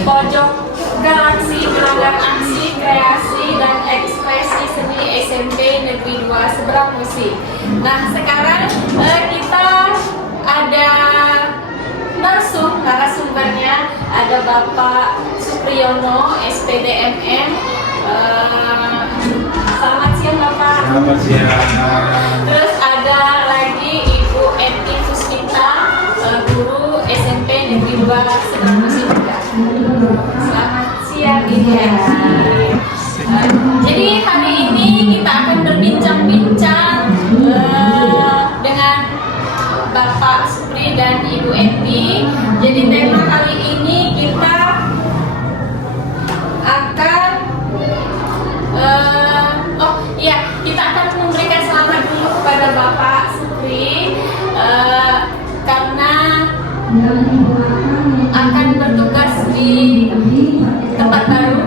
Pojok Galaksi Gelanggang Aksi, Kreasi, dan Ekspresi Seni SMP Negeri 2 Seberang Musi. Nah, sekarang kita ada narasumbernya, ada Bapak Supriyono, SPDMM. Selamat siang Bapak. Selamat siang. Terus ada lagi Ibu Eti Puspita, guru SMP Negeri 2 Seberang Musi juga. Selamat siang Ibu Eti. Jadi hari ini kita akan berbincang-bincang dengan Bapak Supri dan Ibu Eti. Jadi tema kali ini kita akan kita akan memberikan selamat dulu kepada Bapak Supri karena akan bertugas di tempat baru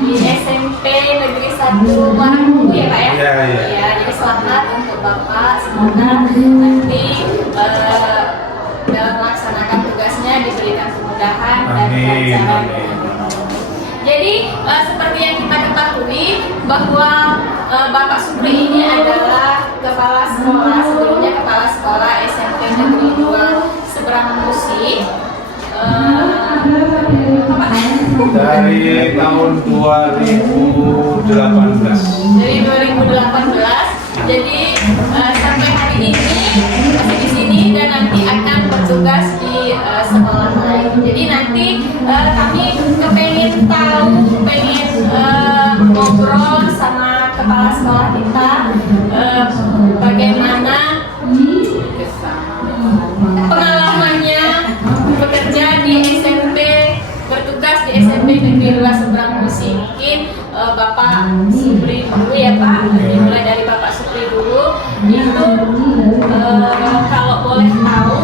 di SMP Negeri 1 Marangkubu ya Pak ya? Iya. Ya, jadi selamat untuk Bapak, semoga nanti dalam melaksanakan tugasnya diberikan kemudahan dan kelancaran. Jadi seperti yang kita ketahui bahwa Bapak Supri ini adalah kepala sekolah, sebelumnya kepala sekolah SMP Negeri 2 Seberang Musi. Dari tahun 2018. Dari 2018. Jadi sampai hari ini masih di sini dan nanti akan bertugas di sekolah lain. Jadi nanti kami pengen ngobrol sama kepala sekolah kita bagaimana pengalamannya bekerja di SMP, bertugas di SMP Negeri 2 Seberang Musi. Mungkin Bapak Supri dulu ya Pak, dimulai dari Bapak Supri dulu. Itu kalau boleh tahu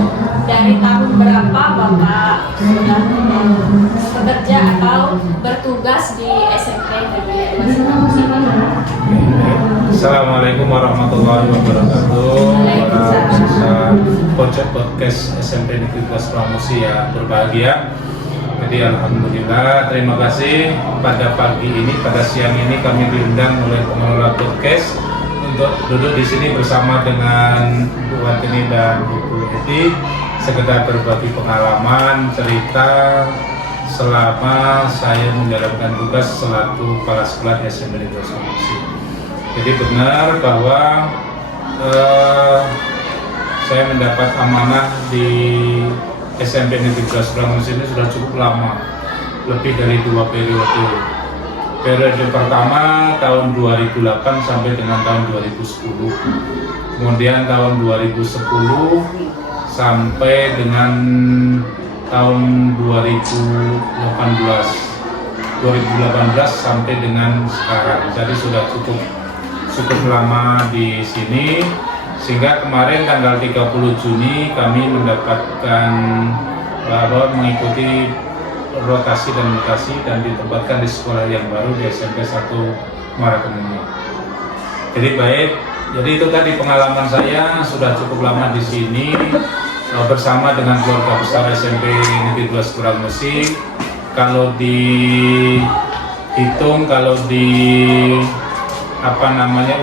dari tahun berapa Bapak sudah bekerja atau bertugas di SMP Negeri 2 Seberang Musi? Assalamualaikum warahmatullahi wabarakatuh. Para pemirsa Pojok Podcast SMP Negeri 2 Seberang Musi yang berbahagia. Jadi alhamdulillah, terima kasih pada pagi ini, pada siang ini kami diundang oleh pengelola podcast untuk duduk di sini bersama dengan Bu Watini dan Ibu Eti, sekedar berbagi pengalaman, cerita selama saya menjalankan tugas selaku kepala sekolah di SMP Negeri 2 Seberang Musi. Jadi benar bahwa saya mendapat amanah di SMP Negeri 2 Seberang Musi ini sudah cukup lama, lebih dari 2 periode. Periode pertama tahun 2008 sampai dengan tahun 2010. Kemudian tahun 2010 sampai dengan tahun 2018 sampai dengan sekarang. Jadi sudah cukup lama di sini. Sehingga kemarin tanggal 30 Juni kami mendapatkan mengikuti rotasi dan mutasi dan ditempatkan di sekolah yang baru di SMP 1 Marangkubu. Jadi baik, jadi itu tadi pengalaman saya sudah cukup lama di sini bersama dengan keluarga besar SMP Negeri 2 Seberang Musi. Kalau dihitung, kalau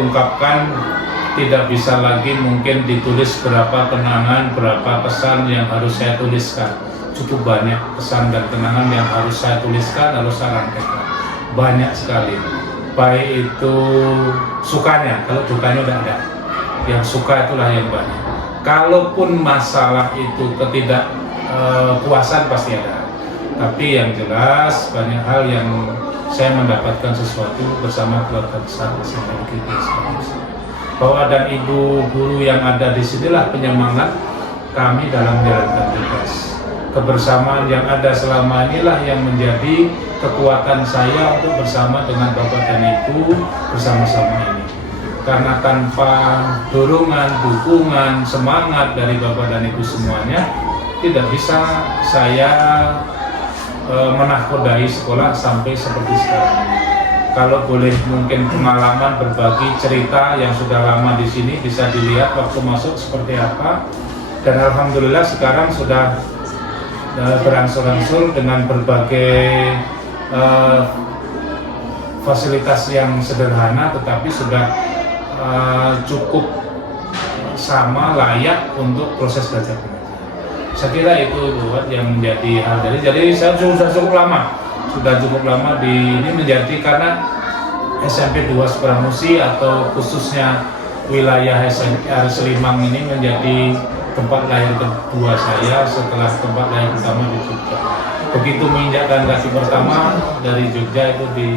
ungkapkan, tidak bisa lagi mungkin ditulis berapa kenangan, berapa pesan yang harus saya tuliskan. Cukup banyak pesan dan kenangan yang harus saya tuliskan, harus saya rangkaikan. Banyak sekali. Baik itu sukanya, kalau dukanya udah ada. Yang suka itulah yang banyak. Kalaupun masalah itu ketidakpuasan pasti ada. Tapi yang jelas banyak hal yang saya mendapatkan sesuatu bersama keluarga besar SMP Negeri 2 Seberang Musi. Bahwa dan ibu guru yang ada di sinilah penyemangat kami dalam menjalankan tugas. Kebersamaan yang ada selama inilah yang menjadi kekuatan saya untuk bersama dengan Bapak dan Ibu bersama-sama ini. karena tanpa dorongan, dukungan, semangat dari Bapak dan Ibu semuanya, tidak bisa saya menakodai sekolah sampai seperti sekarang ini. Kalau boleh mungkin pengalaman berbagi cerita yang sudah lama di sini bisa dilihat waktu masuk seperti apa, dan alhamdulillah sekarang sudah berangsur-angsur dengan berbagai fasilitas yang sederhana tetapi sudah cukup sama layak untuk proses belajar mengajar. Saya kira itu buat yang menjadi hal jadi saya sudah cukup lama di ini menjadi karena SMP 2 Supramusi atau khususnya wilayah SMP Selimang ini menjadi tempat lahir kedua saya setelah tempat lahir pertama di Jogja. Begitu menginjakkan kaki pertama dari Jogja itu di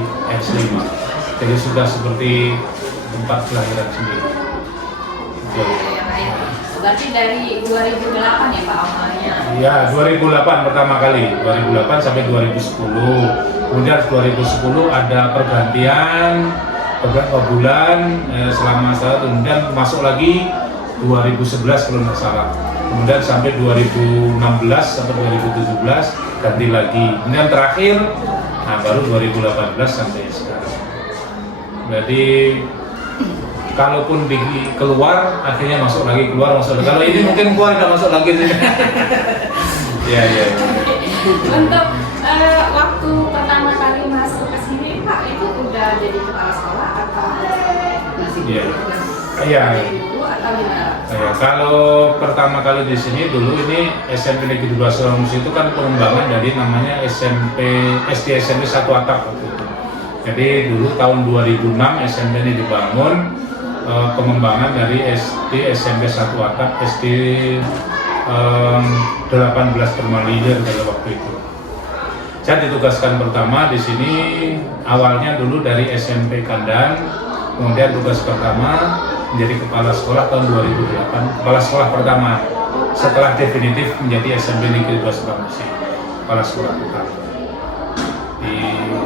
Selimang, jadi sudah seperti tempat kelahiran sendiri. Berarti dari 2008 ya Pak awalnya? Ya, 2008 pertama kali, 2008 sampai 2010. Kemudian 2010 ada pergantian beberapa bulan selama setahun, kemudian masuk lagi 2011 kalau nggak salah. Kemudian sampai 2016 sampai 2017 ganti lagi. Kemudian terakhir, baru 2018 sampai sekarang. Jadi kalaupun keluar, akhirnya masuk lagi, keluar, masuk lagi. Kalau ini mungkin keluar nggak masuk lagi. Ya. Untuk waktu pertama kali masuk ke sini Pak, itu udah jadi kepala sekolah atau masih ibu atau gimana? Ya, kalau pertama kali di sini dulu ini SMP Negeri 2 Supramusi itu kan pengembangan dari namanya SD SMP 1 Atap waktu itu. Jadi dulu tahun 2006 SMP ini dibangun. Pengembangan dari SD SMP 1 Atap, SD 18 Permalider pada waktu itu. Saya ditugaskan pertama di sini awalnya dulu dari SMP Kandang, kemudian tugas pertama menjadi kepala sekolah tahun 2008, kepala sekolah pertama setelah definitif menjadi SMP Negeri 2 Supramusi, kepala sekolah pertama.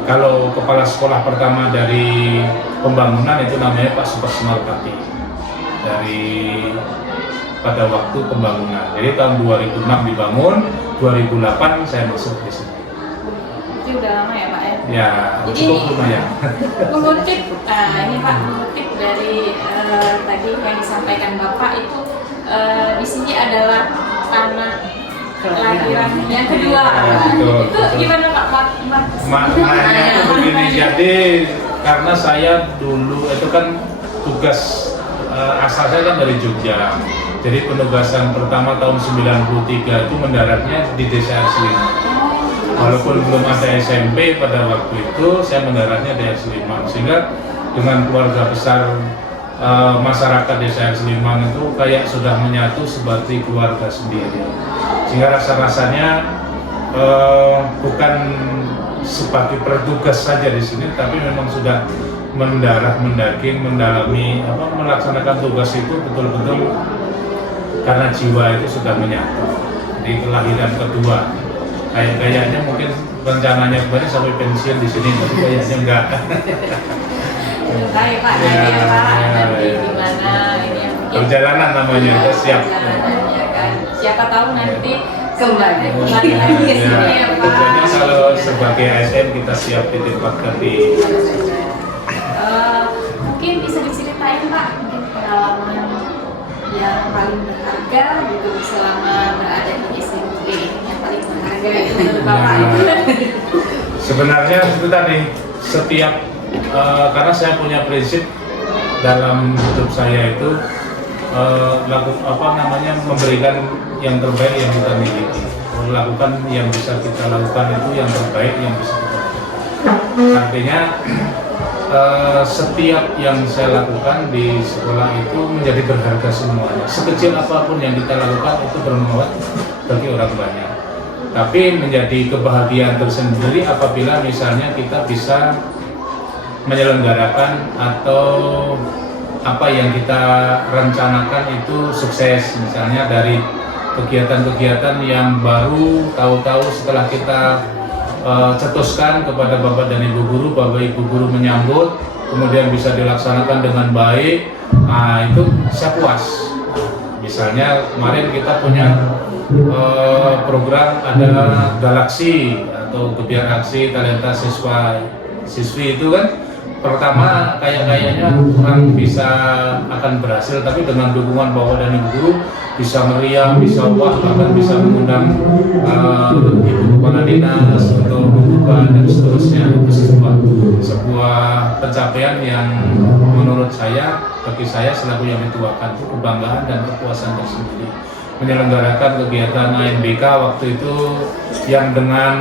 Kalau kepala sekolah pertama dari pembangunan itu namanya Pak Super Semarpati dari pada waktu pembangunan. Jadi tahun 2006 dibangun, 2008 saya masuk di sini. Itu udah lama ya Pak ya? Ya, cukup lumayan. Mengutip, ini Pak, mengutip dari tadi yang disampaikan Bapak itu di sini adalah tanah kelahiran yang kedua. Itu gimana Pak? Maknanya itu begini, jadi karena saya dulu itu kan tugas asal saya kan dari Jogja. Jadi penugasan pertama tahun 93 itu mendaratnya di Desa Selimang. Walaupun belum ada SMP pada waktu itu, saya mendaratnya di Selimang. Sehingga dengan keluarga besar masyarakat Desa Selimang itu kayak sudah menyatu seperti keluarga sendiri. Sehingga rasa-rasanya bukan sebagai petugas saja di sini, tapi memang sudah mendarah, mendaging, mendalami melaksanakan tugas itu betul-betul karena jiwa itu sudah menyatu. Jadi kelahiran kedua, kayaknya mungkin rencananya kemarin sampai pensiun di sini, tapi kayaknya enggak. Baik Pak, nanti gimana ini yang perjalanan namanya, kita siap. Perjalanannya kan, siapa tahu nanti kembali lagi ke sini ya Pak. Tentunya kalau sebagai ASN kita siap ditempatkan di. Mungkin bisa diceritain Pak, mungkin pengalaman yang paling berharga gitu selama berada di SMP, yang paling berharga itu menurut Bapak itu. Sebenarnya itu tadi setiap karena saya punya prinsip dalam hidup saya itu memberikan yang terbaik yang kita miliki, melakukan yang bisa kita lakukan itu yang terbaik yang bisa kita lakukan. Artinya setiap yang saya lakukan di sekolah itu menjadi berharga semuanya. Sekecil apapun yang kita lakukan itu bermanfaat bagi orang banyak. Tapi menjadi kebahagiaan tersendiri apabila misalnya kita bisa menyelenggarakan atau apa yang kita rencanakan itu sukses. Misalnya dari kegiatan-kegiatan yang baru, tahu-tahu setelah kita cetuskan kepada Bapak dan Ibu Guru, Bapak Ibu Guru menyambut, kemudian bisa dilaksanakan dengan baik, nah itu saya puas. Misalnya kemarin kita punya program ada Galaksi atau kegiatan aksi talenta siswa siswi itu kan pertama kayaknya kurang bisa akan berhasil, tapi dengan dukungan Bapak dan Ibu guru bisa meriah, bisa wah, bahkan bisa mengundang Ibu Kepala Dinas untuk membuka dan seterusnya. Itu sebuah pencapaian yang menurut saya, bagi saya selaku yang dituakan itu kebanggaan dan kepuasan tersendiri. Menyelenggarakan kegiatan ANBK waktu itu yang dengan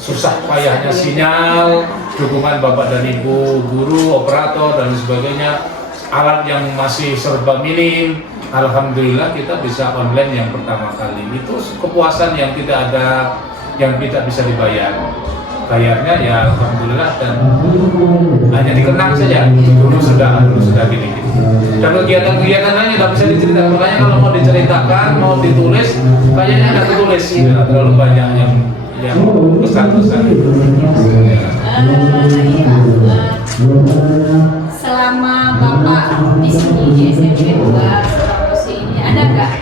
susah payahnya sinyal, dukungan Bapak dan Ibu guru, operator dan sebagainya, alat yang masih serba minim, alhamdulillah kita bisa online yang pertama kali. Itu kepuasan yang tidak bisa dibayar. Bayarnya ya alhamdulillah dan hanya dikenang saja. Dulu sudah gini. Dan kegiatan lainnya tidak bisa diceritakan. Makanya kalau mau diceritakan, mau ditulis, kayaknya nggak tertulis. Terlalu banyak yang pesan-pesan. Selama Bapak di sini di SMP 2 Surakarta ini ada nggak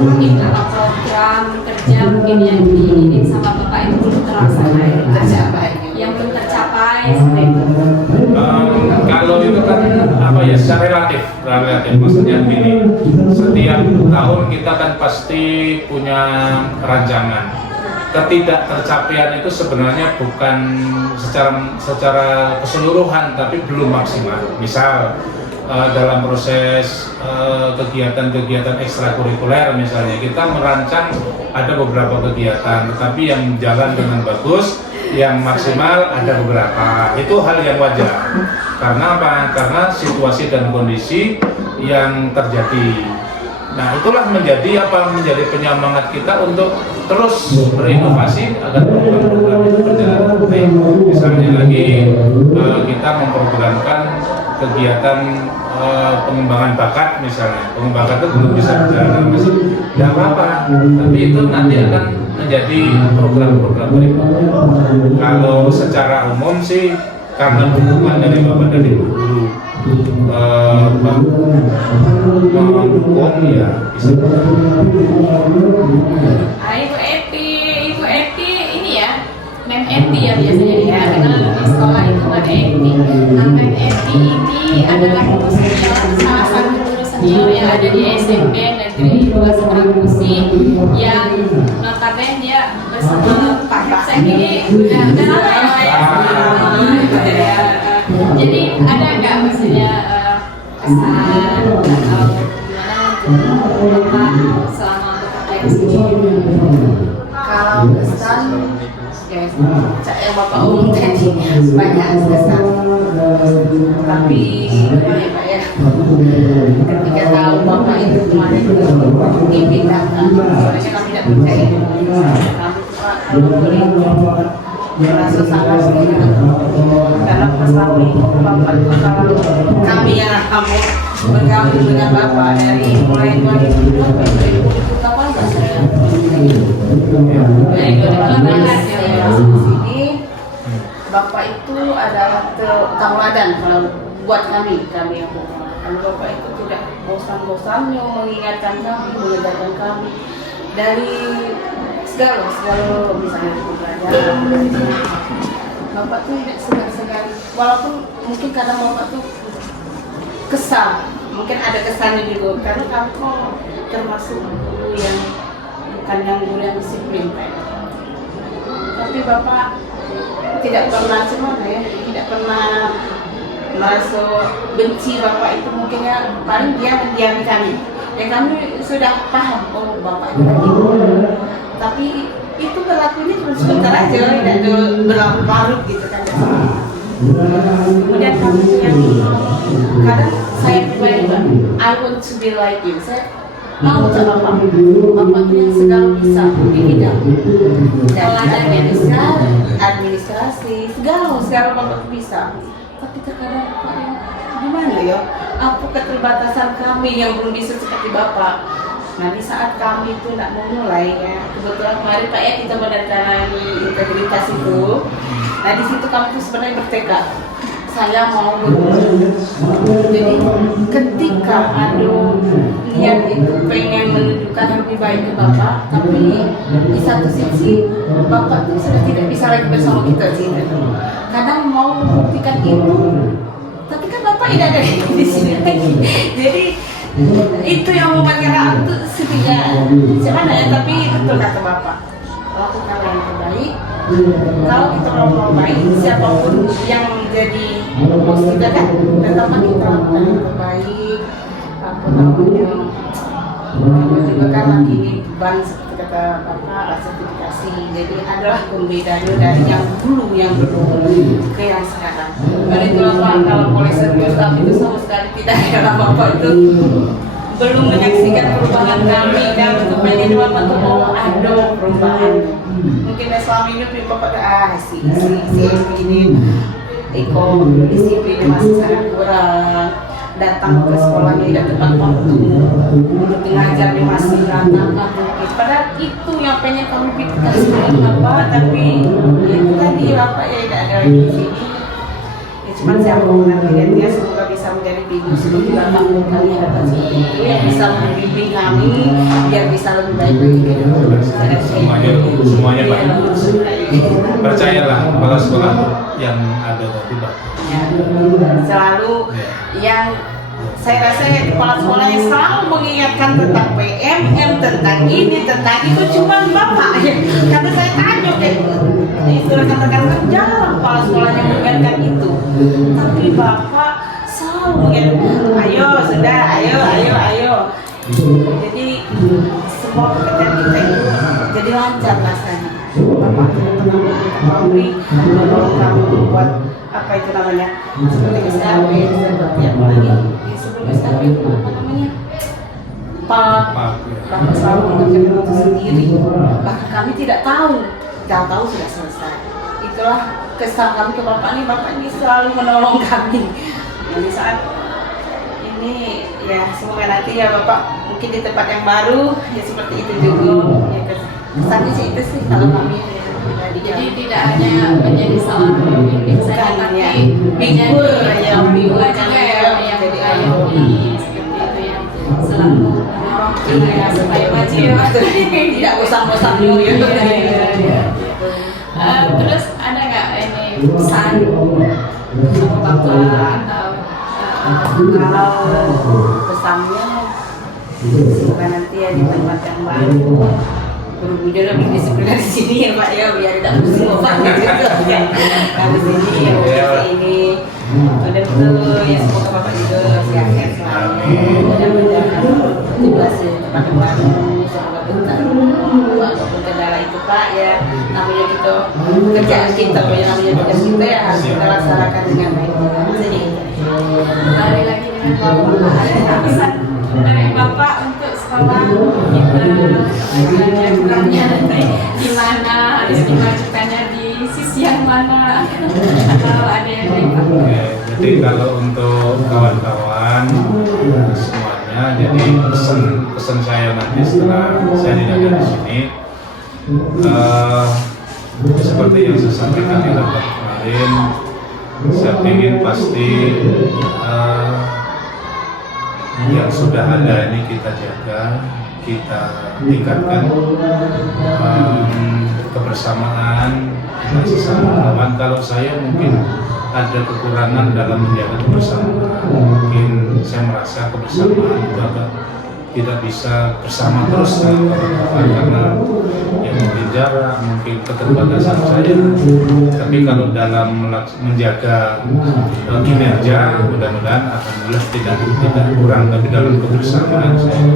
mungkin atau program kerja mungkin yang diingin sama Bapak itu belum terlaksana, yang belum tercapai seperti itu? Kalau itu kan apa ya, secara relatif maksudnya begini, setiap tahun kita kan pasti punya rancangan. Ketidaktercapaian itu sebenarnya bukan secara keseluruhan, tapi belum maksimal. Misal dalam proses kegiatan-kegiatan ekstrakurikuler misalnya, kita merancang ada beberapa kegiatan, tetapi yang jalan dengan bagus, yang maksimal ada beberapa. Itu hal yang wajar. Karena apa? Karena situasi dan kondisi yang terjadi. Nah, itulah menjadi penyemangat kita untuk terus berinovasi agar program-program itu berjalan baik. Misalnya lagi kita memprogramkan kegiatan pengembangan bakat misalnya. Pengembangan bakat itu belum bisa berjalan masih tidak apa-apa, tapi itu nanti akan menjadi program-program berikutnya. Kalau secara umum sih karena dukungan dari Bapak dan Ibu guru mendukung ya bisa. Ibu Eti ini ya, Mem Eti ya biasanya kita kenal di sekolah itu Mem Eti. Nah, Mem Eti ini adalah guru senior, salah satu guru senior yang ada di SMP Negeri 2 Surakarta yang notabene dia bersama Pak Kapsek ini udah lama ya. Jadi ada nggak maksudnya kesan atau gimana untuk Bapak selama bekerja di sini? Kalau kesan, ya yang Bapak umum tadi banyak kesan. Tapi apa ya Pak ya? Ketika tahu Bapak itu kemarin dipindahkan, soalnya kami tidak percaya. Kami Pak merasa sangat sekali karena bersama itu Bapak itu kalau kami yang kamu bergabung dengan Bapak dari mulai 2018 saya sini, Bapak itu adalah tauladan kalau buat kami yang kalau Bapak itu tidak bosan-bosannya mengingatkan kami, mengajarkan kami dari segala misalnya itu pelajaran. Bapak tuh tidak segan-segan, walaupun mungkin kadang Bapak tuh kesal, mungkin ada kesannya juga karena kami kok termasuk guru yang bukan yang guru yang disiplin, tapi Bapak tidak pernah tidak pernah merasa benci. Bapak itu mungkin ya paling dia mendiami kami, ya kami sudah paham Bapak itu tapi itu berlakunya cuma sebentar aja, tidak berlarut-larut gitu kan. Kemudian kami yang kadang saya pribadi I want to be like you, saya mau coba Bapak itu yang segala bisa di bidang dan bisa administrasi segala Bapak bisa, tapi terkadang Bapak ya gimana ya, apa keterbatasan kami yang belum bisa seperti Bapak. Nah, di saat kami itu tidak memulai ya, kebetulan kemarin Pak ya kita menandatangani integritas itu. Nah, di situ kami tuh sebenarnya bertekad saya mau berubah. Jadi ketika ada niat itu pengen menunjukkan yang lebih baik ke Bapak, tapi di satu sisi Bapak itu sudah tidak bisa lagi bersama kita sih. Kadang mau membuktikan itu, tapi kan Bapak tidak ada di sini lagi. Jadi itu yang membuatkan aku sedihnya. Sebenarnya tapi betul kata Bapak, lakukan yang terbaik. Kalau kita mau baik, siapapun yang menjadi bos kita kan, tetap kita lakukan yang terbaik. Apa namanya? Juga kan lagi di bank seperti kata Bapak, sertifikasi. Jadi adalah pembedanya dari yang dulu yang belum ke yang sekarang. Karena itulah Pak, kalau boleh serius tapi itu sama sekali tidak ada Bapak itu belum menyaksikan perubahan kami kan. Untuk pengen Bapak tuh mau ada perubahan. Mungkin selama ini Bapak si ini Eko disiplin masih sangat kurang, datang ke sekolah tidak tepat waktu, mengajar di masih berantakan mungkin. Padahal itu yang pengen kami pikirkan sekarang Bapak, tapi itu tadi Bapak ya tidak ada lagi di sini. Ya cuma saya mau menargetkan dia semoga bisa menjadi bingung seperti Bapak kali hadapan seperti itu yang bisa membimbing kami biar bisa lebih baik lagi. Semuanya baik. Percayalah kepala sekolah yang ada tadi Pak. Ya, selalu yang saya rasa kepala sekolah yang selalu mengingatkan tentang PMM, tentang ini, tentang itu cuma Bapak ya. Karena saya tanya itu katakan kerja kepala sekolah yang mengingatkan itu, tapi Bapak selalu mengingatkan, ayo sudah, ayo. Jadi semua pekerjaan kita itu jadi lancar rasanya. Bapak tidak pernah meminta pabrik, menolong kami membuat apa itu namanya seperti SKP, seperti apa lagi sebelum SKP itu apa namanya Bapak selalu mengerjakan itu sendiri, bahkan kami tidak tahu sudah selesai. Itulah kesan kami ke Bapak ini selalu menolong kami. Di saat ini ya semoga nanti ya Bapak mungkin di tempat yang baru ya seperti itu juga ya, kesannya sih itu sih kalau kami Jadi tidak hanya menjadi seorang pemimpin saja, tapi menjadi bingung juga yang baik seperti itu yang selalu mendorong kita ya supaya maju. tidak bosan-bosan ya. Terus ada nggak ini pesan sama Bapak atau kalau pesannya semoga nanti ya di tempat yang baru berwujud lebih disiplin di sini ya Pak ya, biar tidak pusing Bapak gitu ya. Kami sini ya seperti ini betul ya, semoga Bapak juga sehat selalu, mudah-mudahan tugas tempat yang baru semoga berkah apapun kendala itu Pak ya, namanya gitu kerjaan kita ya, namanya tugas kita ya harus kita laksanakan dengan baik. Jadi kembali lagi dengan Bapak, ada pesan dari Bapak untuk sekolah kita belajar kurangnya nanti gimana, harus dimajukannya di sisi yang mana, atau ada yang lain Pak? Jadi kalau untuk kawan-kawan semuanya, jadi pesan saya nanti setelah saya tidak ada di sini, seperti yang saya sampaikan di rapat kemarin, saya ingin pasti yang sudah ada ini kita jaga, kita tingkatkan kebersamaan kita sesama kawan. Kalau saya mungkin ada kekurangan dalam menjaga kebersamaan, mungkin saya merasa kebersamaan itu agak tidak bisa bersama terus kawan-kawan karena ya mungkin jarak, mungkin keterbatasan saya. Tapi kalau dalam menjaga kinerja, mudah-mudahan alhamdulillah tidak kurang, tapi dalam kebersamaan saya.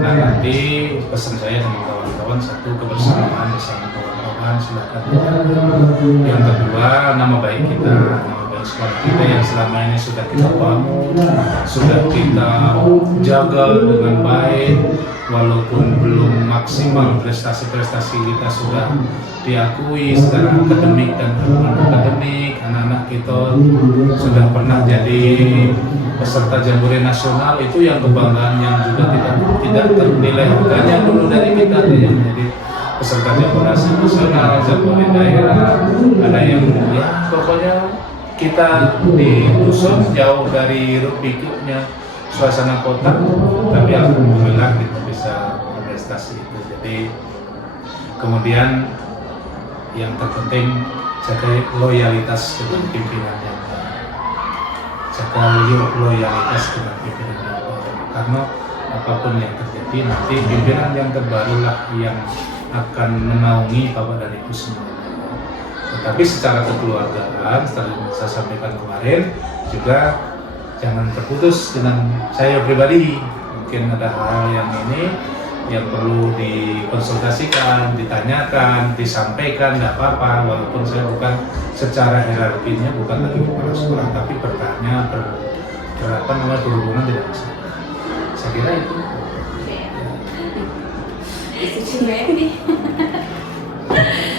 Nah nanti pesan saya dengan kawan-kawan, satu kebersamaan bersama kawan-kawan silakan. Yang kedua nama baik kita, sekolah kita yang selama ini sudah kita bangun, sudah kita jaga dengan baik, walaupun belum maksimal prestasi-prestasi kita sudah diakui secara akademik dan non-akademik. Anak-anak kita sudah pernah jadi peserta jambore nasional, itu yang kebanggaan yang juga tidak ternilai harganya dulu dari kita, yang menjadi peserta jambore nasional, jambore daerah, ada yang ya pokoknya kita di dusun jauh dari hiruk pikuknya suasana kota, tapi alhamdulillah kita bisa berprestasi itu. Jadi kemudian yang terpenting jaga loyalitas dengan pimpinan yang baik. Jaga loyalitas dengan pimpinan yang baik. Karena apapun yang terjadi nanti pimpinan yang terbarulah yang akan menaungi Bapak dan Ibu semua. Tetapi secara kekeluargaan, setelah yang saya sampaikan kemarin, juga jangan terputus dengan saya pribadi. Mungkin ada hal yang ini yang perlu dikonsultasikan, ditanyakan, disampaikan, tidak apa-apa. Walaupun saya bukan secara hierarkinya bukan lagi kepala sekolah, tapi bertanya, berhubungan dengan masyarakat. Saya kira itu.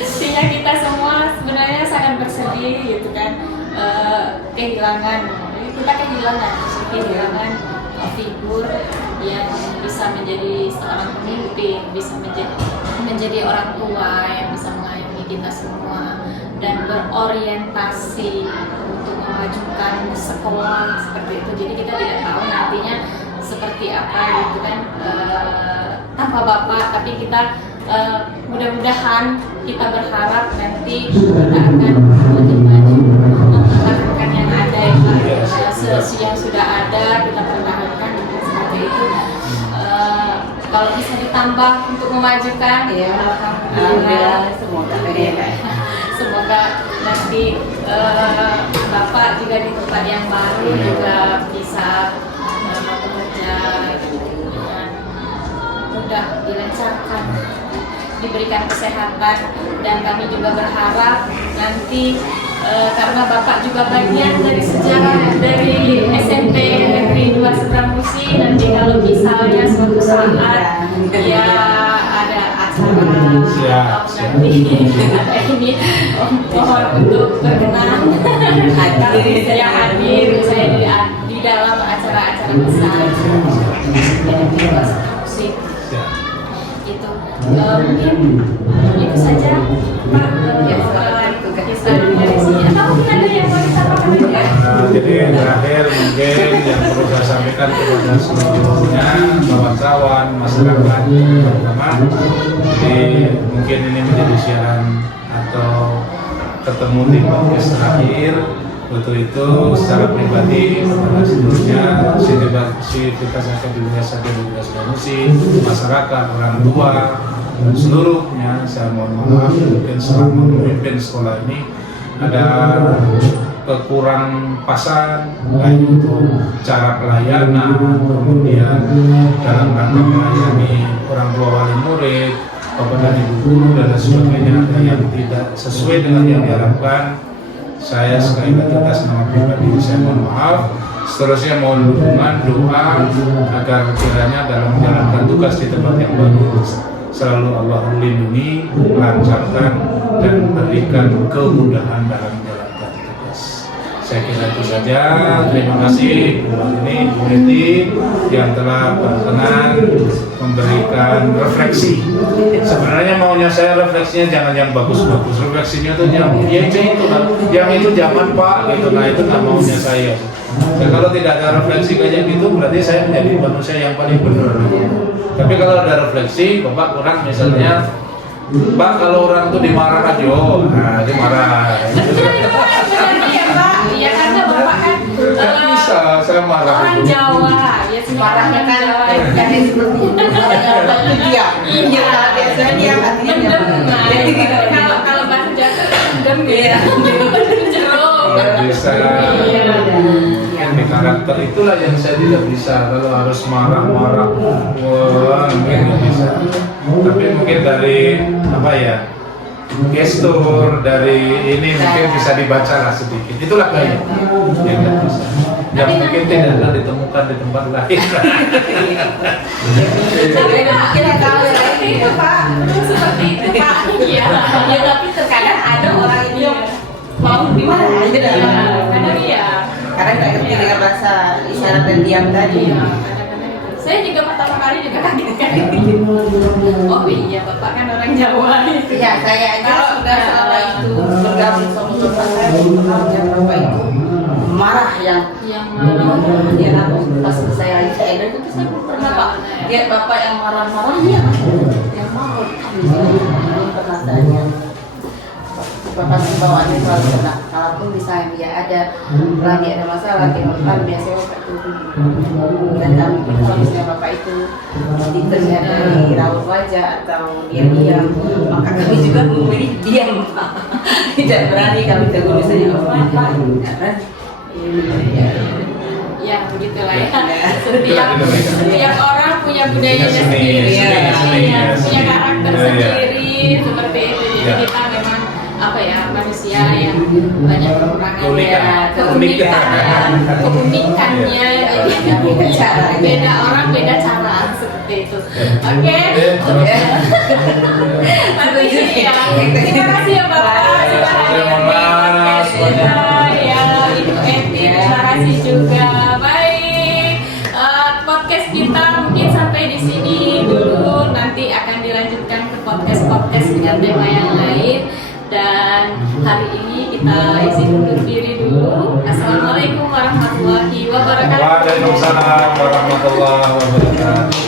Sehingga kita semua sebenarnya sangat bersedih gitu kan, kehilangan figur yang bisa menjadi seorang pemimpin, bisa menjadi orang tua yang bisa mengayomi kita semua dan berorientasi untuk memajukan sekolah seperti itu. Jadi kita tidak tahu nantinya seperti apa gitu kan, tanpa Bapak, tapi kita mudah-mudahan kita berharap nanti kita akan lebih maju mempertahankan yang ada yang sudah ada, kita pertahankan seperti itu. Kalau bisa ditambah untuk memajukan, ya alhamdulillah. Semoga nanti Bapak juga di tempat yang baru juga bisa bekerja dengan mudah, dilancarkan, diberikan kesehatan, dan kami juga berharap nanti karena Bapak juga bagian dari sejarah dari SMP Negeri 2 Seberang Musi, nanti kalau misalnya suatu saat ya ada acara nanti ada ini, mohon untuk berkenan saya hadir di dalam acara-acara besar Negeri 2 Seberang Musi. Itu mungkin itu saja Pak. Jadi yang terakhir mungkin yang perlu saya sampaikan kepada seluruhnya kawan-kawan masyarakat terutama, jadi mungkin ini menjadi siaran atau ketemu di podcast terakhir. Untuk itu secara pribadi kepada seluruhnya Sivitas Akademi Musi, masyarakat, orang tua, dan seluruhnya saya mohon maaf mungkin selama memimpin sekolah ini ada kekurang pasan, baik itu cara pelayanan, kemudian dalam rangka melayani orang tua wali murid, bapak dan ibu guru dan sebagainya, ada yang tidak sesuai dengan yang diharapkan. Saya sekali lagi atas nama pribadi saya mohon maaf. Seterusnya mohon dukungan, doa agar kiranya dalam menjalankan tugas di tempat yang baru selalu Allah lindungi, lancarkan, dan berikan kemudahan dalam menjalankan tugas. Saya kira itu saja. Terima kasih buat ini Bu Neti yang telah berkenan memberikan refleksi. Sebenarnya maunya saya refleksinya jangan yang bagus-bagus, refleksinya tuh yang yang itu zaman Pak gitu. Nah itu nggak maunya saya. Dan kalau tidak ada refleksi kayak gitu berarti saya menjadi manusia yang paling benar. Tapi kalau ada refleksi, Bapak kurang misalnya, Pak kalau orang tuh dimarah aja, nah dimarah. Iya Pak, ya karena Bapak kan bisa, saya marah. Orang Jawa, ya Marahnya kan jadi seperti itu. Dia, biasanya dia hatinya. Kalau bahasa Jawa dem ya, Bisa. Di karakter itulah yang saya tidak bisa. Kalau harus marah-marah, wah mungkin nggak bisa. Tapi mungkin dari apa ya, gestur dari ini mungkin bisa dibaca lah sedikit. Itulah kayaknya yang nggak bisa. Yang mungkin tidak akan ditemukan di tempat lain. Tapi kita tahu seperti itu Pak, seperti itu Pak. Iya. Ya tapi terkadang ada orang itu mau dimarahin aja dah. Kadang iya. Karena nggak ngerti dengan bahasa isyarat dan diam tadi. Kadang-kadang itu. Saya juga pertama kali juga kaget kan. Oh iya, Bapak kan orang Jawa. Ya, saya aja sudah setelah itu bergabung sama bapak saya, kenal yang bapak itu marah yang marah. dia lalu pas saya itu saya belum pernah pak lihat bapak yang marah-marahnya, yang mau belum pernah saya. Bapak bawaannya selalu tenang. Kalaupun misalnya dia lagi ada masalah, dia kan biasanya bapak itu. Dan kami pun kalau misalnya bapak itu terlihat dari raut wajah atau dia diam, maka kami juga memilih diam. Tidak berani kami tegur misalnya apa, tidak berani. Ya begitulah ya. Setiap orang punya budayanya sendiri, punya karakter sendiri seperti itu. Jadi kita memang apa ya, manusia yang banyak kekurangannya, keunikannya, beda orang beda cara seperti itu. Oke. Terima kasih ya Bapak sudah hadir di podcast kita ya, Ibu Eti, terima kasih juga. Baik, podcast kita mungkin sampai di sini dulu, nanti akan dilanjutkan ke podcast dengan tema yang lain. Dan hari ini kita izin undur diri dulu. Assalamualaikum warahmatullahi wabarakatuh. Waalaikumsalam warahmatullahi wabarakatuh.